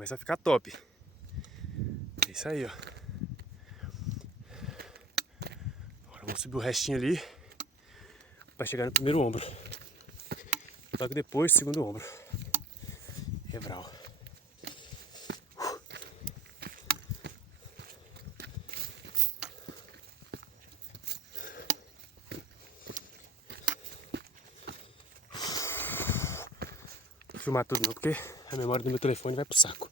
Começa a ficar top. É isso aí, ó. Agora vamos subir o restinho ali pra chegar no primeiro ombro. Logo depois, segundo ombro. Quebral. Não vou filmar tudo não, porque a memória do meu telefone vai pro saco.